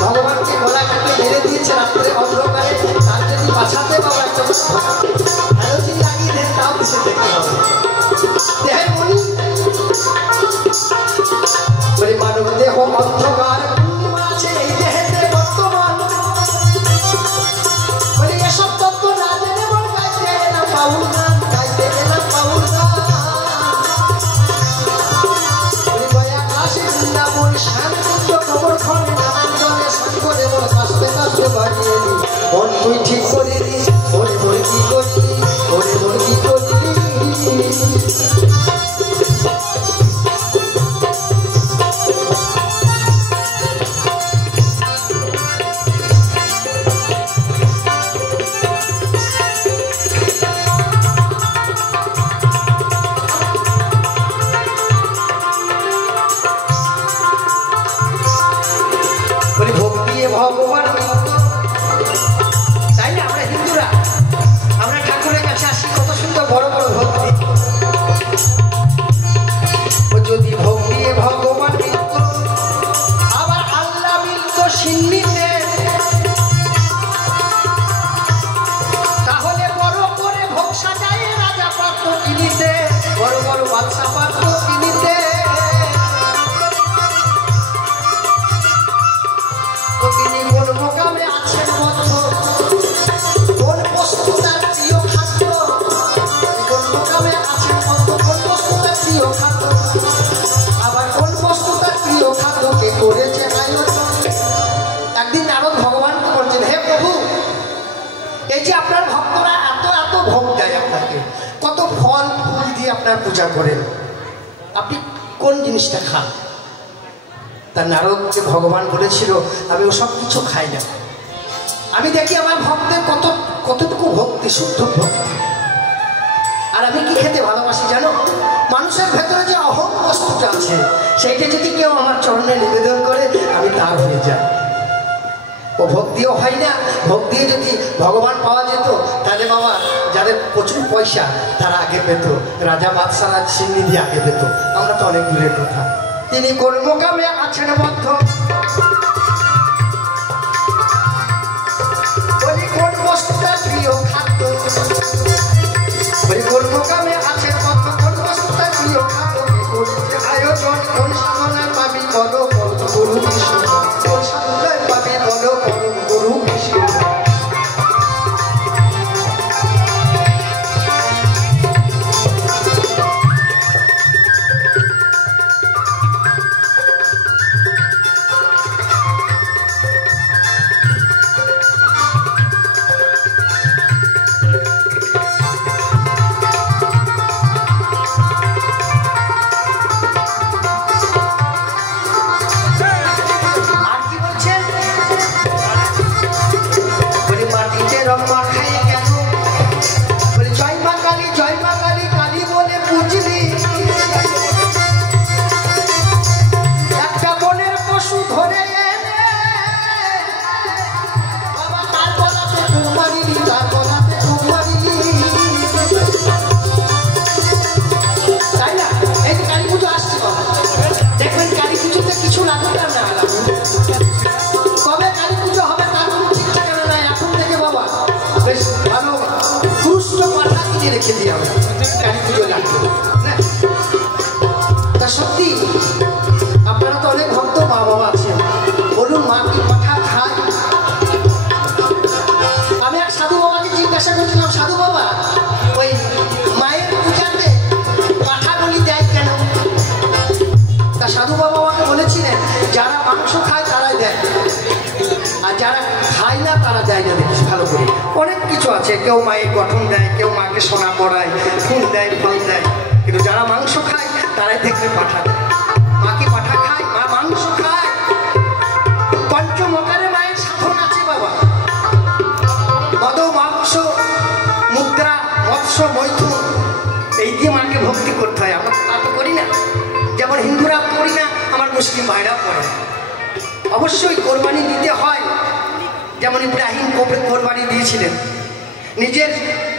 ভগবানকে গলা কেটে মেরে দিয়েছে রাত্রে অন্ধকারে, তার যদি বাঁচাতে বাবা একটা হ্যালোজিন লাগিয়ে দেন তাও কিছু দেখতে হবে। দেহের মনি বলে মানব দেহ অন্ধকার পূর্ণিমা আছে এই দেহেতে বর্তমান, বলে এসব তত্ত্ব না জেনে বল গাইতে এলাম বাউল গান, গাইতে এলাম বাউল গান। বলে গয়া আকাশে বৃন্দাবন শান্ত কবর খনে নাম জলে সাগরে বল কাশতে কাশতে বাড়িয়ে নি মন তুই ঠিক করে নি, ওরে মোর কি করলি, ওরে মোর কি করলি। ভগবান তাই না, আমরা হিন্দুরা আমরা ঠাকুরের কাছে আসি কত সুন্দর বড় বড় ভক্তি। যদি ভক্তি ভগবান মিলত আবার আল্লাহ মিলত সিন্নিতে, তাহলে বড় করে ভোগ সাজায় রাজা পারত কিনিতে, বড় বড় বাদশা পারত কিনিতে। তিনি কোন মোকামে আছেন বদ্ধ, কোন বস্তু তার প্রিয় খাদ্য, কোন মোকামে আছেন বদ্ধ, কোন বস্তু তার প্রিয় খাদ্য, আবার কোন বস্তু তার প্রিয় খাদ্যকে করেছে আয়োজন। একদিন নারদ ভগবানকে বলছেন, হে প্রভু, এই যে আপনার ভক্তরা এত এত ভোগ দেয় আপনাকে, কত ফল ফুল দিয়ে আপনার পূজা করেন, আপনি কোন জিনিসটা খান? তার নারদকে ভগবান বলেছিল, আমি ওসব কিছু খাই না, আমি দেখি আমার ভক্তের কতটুকু ভক্তি, শুদ্ধ ভক্তি। আর আমি কি খেতে ভালোবাসি জানো? মানুষের ভেতরে যে অহং বস্তুটা আছে সেইটা যদি কেউ আমার চরণে নিবেদন করে আমি তার হয়ে যাই। ও ভক্তিও হয় না, ভক্তি যদি ভগবান পাওয়া যেত তাহলে বাবা যাদের প্রচুর পয়সা তারা আগে পেত, রাজা বাদশারা সিন্নি দিয়ে আগে পেত। আমরা তো অনেক দূরের কথা। তিনি কোন মোকামে আছেন বদ্ধ, বলি কোন বস্তুটা প্রিয় খাদ্য, বলি কোন মোকামে আছেন বদ্ধ, কোন বস্তুটা প্রিয় খাদ্য করেছে আয়োজন। কোন সাধনায় পাবি বল পরম গুরু বিষ্ণু, কোন সাধনায় পাবি বল পরম গুরু বিষ্ণু। সত্যি আপনারা তো অনেক ভক্ত মা বাবা আছেন, বলুন মা কি পাঠা খায়? আমি এক সাধু বাবাকে জিজ্ঞাসা করছিলাম, সাধু বাবা ওই মায়ের পূজাতে পাঠাগুলি দেয় কেন? তা সাধু বাবা আমাকে বলেছিলেন যারা মাংস খায় তারাই দেয়, আর যারা খায় না তারা দেয় না। দেখিস ভালো করে, অনেক কিছু আছে, কেউ মায়ের গঠন দেয়, কেউ মাকে সোনা পড়ায়, ফুল দেয়, ফল দেয়, কিন্তু যারা মাংস খায় তারাই দেখবে পাঠা দেয়। মা কি পাঠা খায়? মা মাংস খায়। পঞ্চমকারে মায়ের সাধন আছে বাবা, মদ মাংস মুদ্রা মৎস্য মৈথুন, এই দিয়ে মাকে ভক্তি করতে হয়। আমরা তা তো করি না, যেমন হিন্দুরা করি না, আমার মুসলিম ভাইরাও করে। অবশ্যই কোরবানি দিতে হয়, যেমন ইব্রাহিম কোরবানি দিয়েছিলেন, নিজের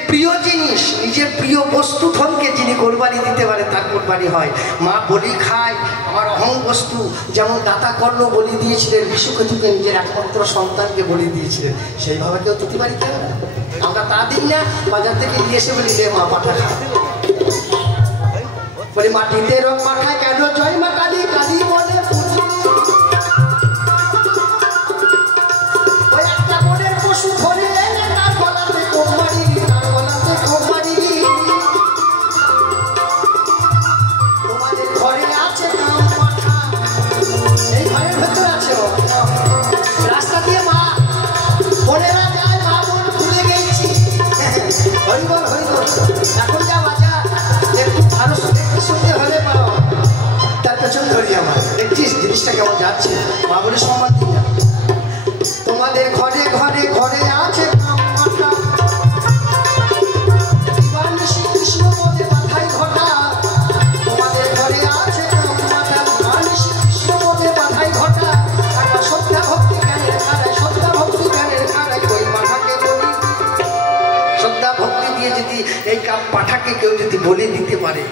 প্রিয় জিনিস, নিজের প্রিয় বস্তু ধনকে যিনি কোরবানি দিতে পারে তার কোরবানি হয়। মা বলি খায়, আমার অহং বস্তু, যেমন দাতা কর্ণ বলি দিয়েছিলেন, বিশ্বকথিকে নিজের একমাত্র সন্তানকে বলি দিয়েছিলেন, সেইভাবে কেউ দিতে পারি কেন? আমরা তা দিই না, বাজার থেকে নিয়ে এসে বলি রে মা পাঠা খা, বলি মাটিতে রং মাখায় কেন জয় মা কালী, কালী বলে ওই একটা মনের পশু ধরে এনে তার গলাতে কোরবানি, তার গলাতে কোরবানি। তোমাদের ঘরে আছে কাম পাঠা, এই ঘরের ভেতর আছে, রাস্তা দিয়ে মা বোনেরা যায়, মা বোন ভুলে গেছি, হরিবল হরিবল। এখন যা বাজা একটু ভালো একটু শুনতে হলে পাও, তার পেছন ধরি আমার, দেখছিস জিনিসটা কেমন যাচ্ছে, মা বলে সম্মান দিই না। তোমাদের ঘরে ঘরে ঘরে আছে কাম পাঠা, দিবানিশি কৃষ্ণ পদে বাধাই ঘটা। তোমাদের ঘরে আছে কাম পাঠা, দিবানিশি কৃষ্ণ পদে বাধাই ঘটা। আর শ্রদ্ধা ভক্তি জ্ঞানের খাড়ায়, শ্রদ্ধা ভক্তি জ্ঞানের খাড়ায় ওই পাঠাকে বলি। শ্রদ্ধা ভক্তি দিয়ে যদি এই কাম পাঠাকে কেউ যদি বলি দিতে পারে,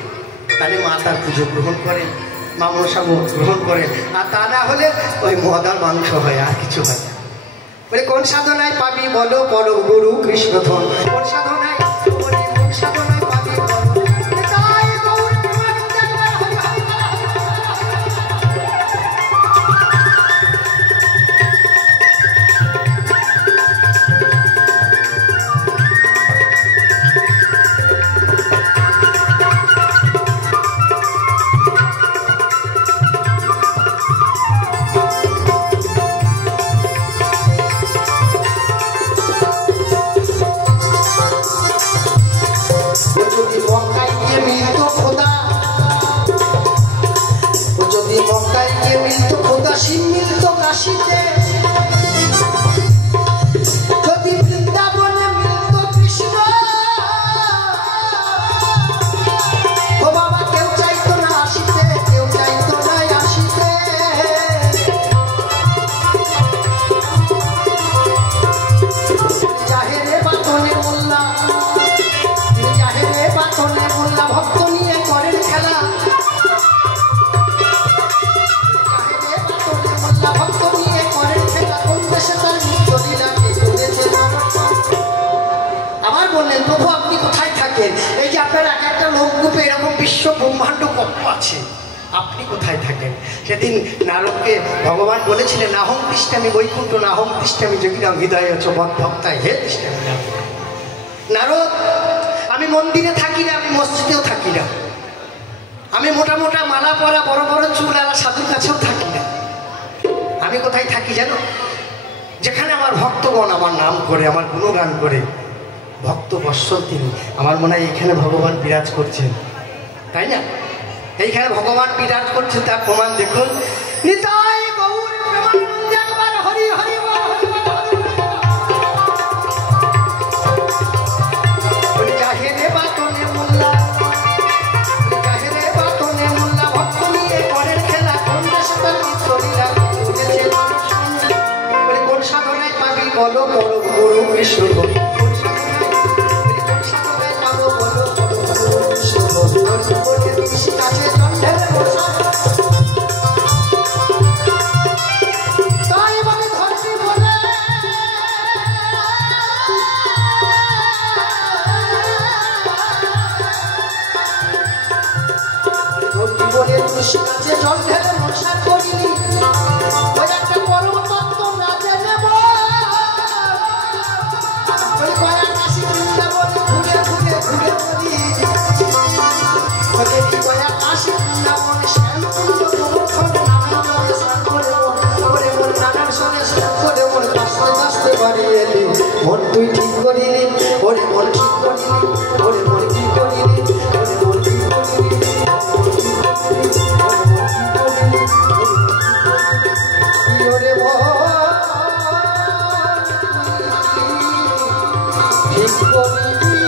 তাহলে মা তার পুজো গ্রহণ করে, মা মনসা গ্রহণ করে। আর তা না হলে ওই মদার মাংস হয়, আর কিছু হয় না। বলে কোন সাধনায় পাবি বলো পরম গুরু কৃষ্ণ ধন, কোন সাধনায়, বলি কোন সাধনায় পাবি বলো। এই যে আপনার এক একটা লোকরূপে এরকম বিশ্ব ব্রহ্মাণ্ড কত আছে, আপনি কোথায় থাকেন? সেদিন নারদকে ভগবান বলেছিলেন নাহং তিষ্ঠামি বৈকুণ্ঠ, নাহং তিষ্ঠামি যোগিনাম হৃদয় হচ্ছে মদ্ভক্তায়, হে তিষ্ঠামি। নারদ, আমি মন্দিরে থাকি না, আমি মসজিদেও থাকি না, আমি মোটা মোটা মালা পরা বড় বড় চুল আর সাধুর কাছেও থাকি না। আমি কোথায় থাকি জানো? যেখানে আমার ভক্তগণ আমার নাম করে, আমার গুণগান করে, ভক্ত বৎসল তিনি, আমার মনে হয় এখানে ভগবান বিরাজ করছেন, তাই না? এইখানে ভগবান বিরাজ করছেন, তার প্রমাণ দেখুন। নিতাই গৌর প্রেমানন্দে একবার হরি হরি বল। জাহেরে বাতনে মোল্লা, জাহেরে বাতনে মোল্লা, ভক্ত নিয়ে করেন খেলা, কোন দেশে তার মিত্রীরা উঠেছে বলে কোন সাধনায় পাবি বলো পরম গুরু কৃষ্ণ। মন তুই ঠিক করিলি, ওরে মন ঠিক করিলি, ওরে মন ঠিক করিলি, ওরে মন ঠিক করিলি, ওরে মন ঠিক করিলি।